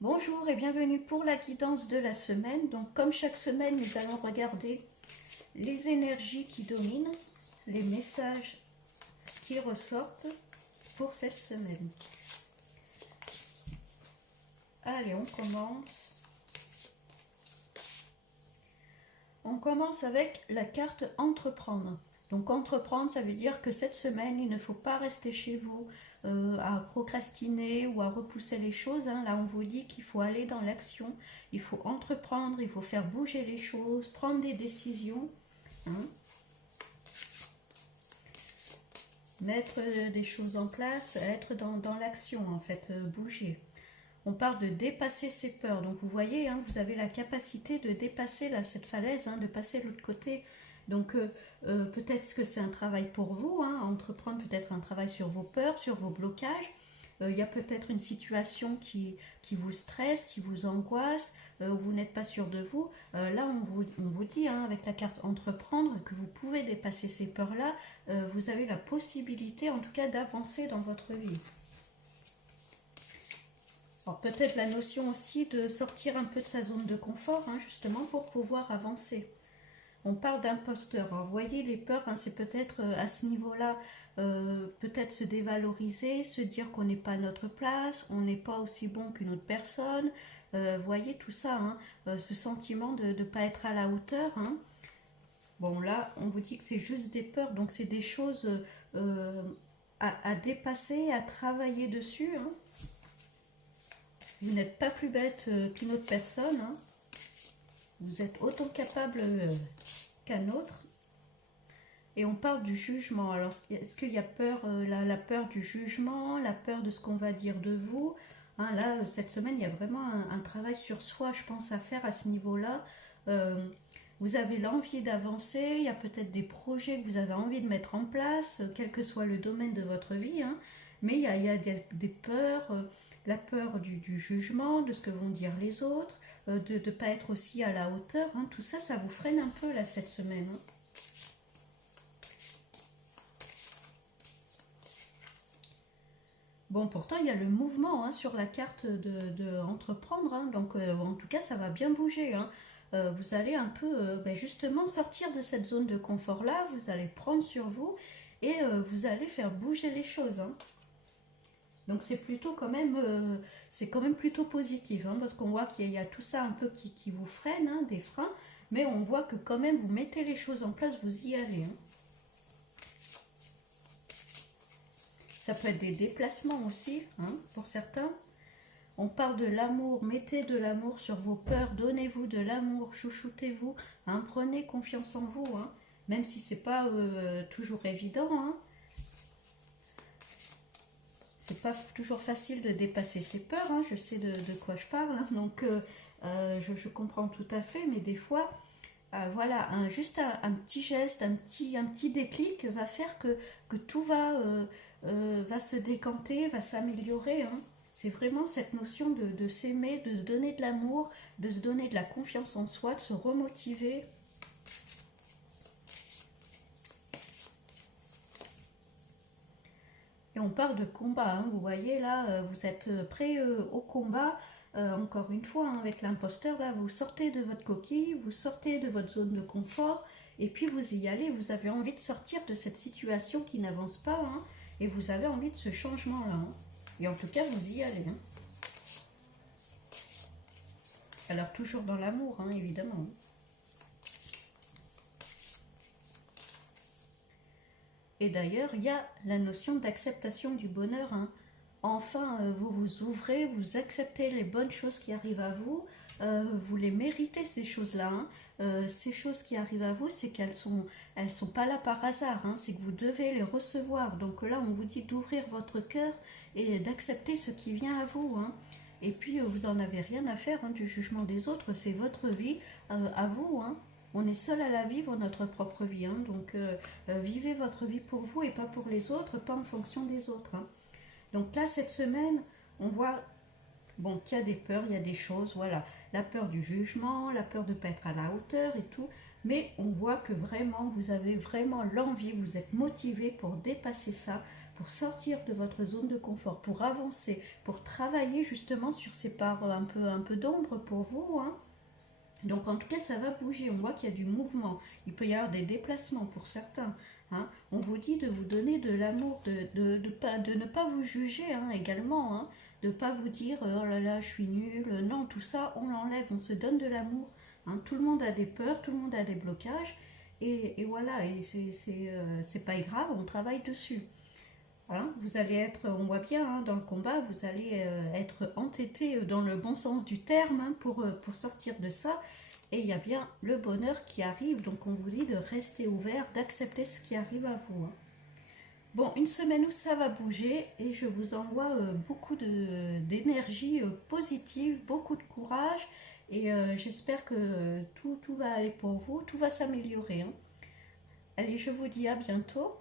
Bonjour et bienvenue pour la guidance de la semaine. Donc comme chaque semaine, nous allons regarder les énergies qui dominent, les messages qui ressortent pour cette semaine. Allez, on commence. On commence avec la carte entreprendre. Donc entreprendre, ça veut dire que cette semaine, il ne faut pas rester chez vous à procrastiner ou à repousser les choses. Là, on vous dit qu'il faut aller dans l'action, il faut entreprendre, il faut faire bouger les choses, prendre des décisions, hein, mettre des choses en place, être dans l'action, en fait, bouger. On parle de dépasser ses peurs. Donc vous voyez, vous avez la capacité de dépasser cette falaise, de passer de l'autre côté. Donc peut-être que c'est un travail pour vous, entreprendre peut-être un travail sur vos peurs, sur vos blocages. Il y a peut-être une situation qui vous stresse, qui vous angoisse, où vous n'êtes pas sûr de vous. Là, on vous dit, avec la carte entreprendre, que vous pouvez dépasser ces peurs-là. Vous avez la possibilité, en tout cas, d'avancer dans votre vie. Alors peut-être la notion aussi de sortir un peu de sa zone de confort, justement pour pouvoir avancer. On parle d'imposteur. Alors, vous voyez, les peurs, c'est peut-être à ce niveau-là, peut-être se dévaloriser, se dire qu'on n'est pas à notre place, on n'est pas aussi bon qu'une autre personne. Vous voyez tout ça, ce sentiment de ne pas être à la hauteur. Bon, là, on vous dit que c'est juste des peurs, donc c'est des choses à dépasser, à travailler dessus. Vous n'êtes pas plus bête qu'une autre personne. Vous êtes autant capable qu'un autre. Et on parle du jugement. Alors, est-ce qu'il y a peur, la peur du jugement, la peur de ce qu'on va dire de vous? Là, cette semaine, il y a vraiment un travail sur soi, je pense, à faire à ce niveau-là. Vous avez l'envie d'avancer, il y a peut-être des projets que vous avez envie de mettre en place, quel que soit le domaine de votre vie, mais il y a des peurs, la peur du jugement, de ce que vont dire les autres, de ne pas être aussi à la hauteur. Tout ça, ça vous freine un peu là cette semaine. Bon, pourtant, il y a le mouvement sur la carte de entreprendre, donc en tout cas, ça va bien bouger. Vous allez un peu justement sortir de cette zone de confort-là, vous allez prendre sur vous et vous allez faire bouger les choses. Donc c'est plutôt quand même, c'est quand même plutôt positif, parce qu'on voit qu'il y a tout ça un peu qui vous freine, des freins, mais on voit que quand même vous mettez les choses en place, vous y allez. Ça peut être des déplacements aussi, pour certains. On parle de l'amour, mettez de l'amour sur vos peurs, donnez-vous de l'amour, chouchoutez-vous, prenez confiance en vous, même si c'est pas toujours évident. C'est pas toujours facile de dépasser ses peurs, je sais de quoi je parle, donc je comprends tout à fait, mais des fois, voilà, juste un petit geste, un petit déclic va faire que tout va se décanter, va s'améliorer. C'est vraiment cette notion de s'aimer, de se donner de l'amour, de se donner de la confiance en soi, de se remotiver. Et on parle de combat, vous voyez là, vous êtes prêt au combat. Encore une fois, avec l'imposteur, là, vous sortez de votre coquille, vous sortez de votre zone de confort, et puis vous y allez, vous avez envie de sortir de cette situation qui n'avance pas, et vous avez envie de ce changement-là. Et en tout cas, vous y allez. Alors, toujours dans l'amour, évidemment. Et d'ailleurs, il y a la notion d'acceptation du bonheur. Enfin, vous vous ouvrez, vous acceptez les bonnes choses qui arrivent à vous, vous les méritez ces choses-là. Ces choses qui arrivent à vous, c'est qu'elles sont pas là par hasard, c'est que vous devez les recevoir. Donc là, on vous dit d'ouvrir votre cœur et d'accepter ce qui vient à vous. Et puis, vous n'en avez rien à faire du jugement des autres, c'est votre vie à vous. On est seul à la vivre, notre propre vie. Donc, vivez votre vie pour vous et pas pour les autres, pas en fonction des autres. Donc là, cette semaine, on voit qu'il y a des peurs, il y a des choses, voilà. La peur du jugement, la peur de ne pas être à la hauteur et tout. Mais on voit que vraiment, vous avez vraiment l'envie, vous êtes motivé pour dépasser ça, pour sortir de votre zone de confort, pour avancer, pour travailler justement sur ces parts un peu d'ombre pour vous, hein. Donc en tout cas, ça va bouger. On voit qu'il y a du mouvement. Il peut y avoir des déplacements pour certains, hein. On vous dit de vous donner de l'amour, de ne pas vous juger, hein, également, hein. De ne pas vous dire oh là là, je suis nulle. Non, tout ça, on l'enlève. On se donne de l'amour, hein. Tout le monde a des peurs, tout le monde a des blocages. Et voilà, et c'est pas grave, on travaille dessus. Voilà, vous allez être, on voit bien, hein, dans le combat, vous allez être entêté dans le bon sens du terme, hein, pour sortir de ça. Et il y a bien le bonheur qui arrive, donc on vous dit de rester ouvert, d'accepter ce qui arrive à vous, hein. Bon, une semaine où ça va bouger et je vous envoie beaucoup d'énergie positive, beaucoup de courage et j'espère que tout va aller pour vous, tout va s'améliorer, hein. Allez, je vous dis à bientôt.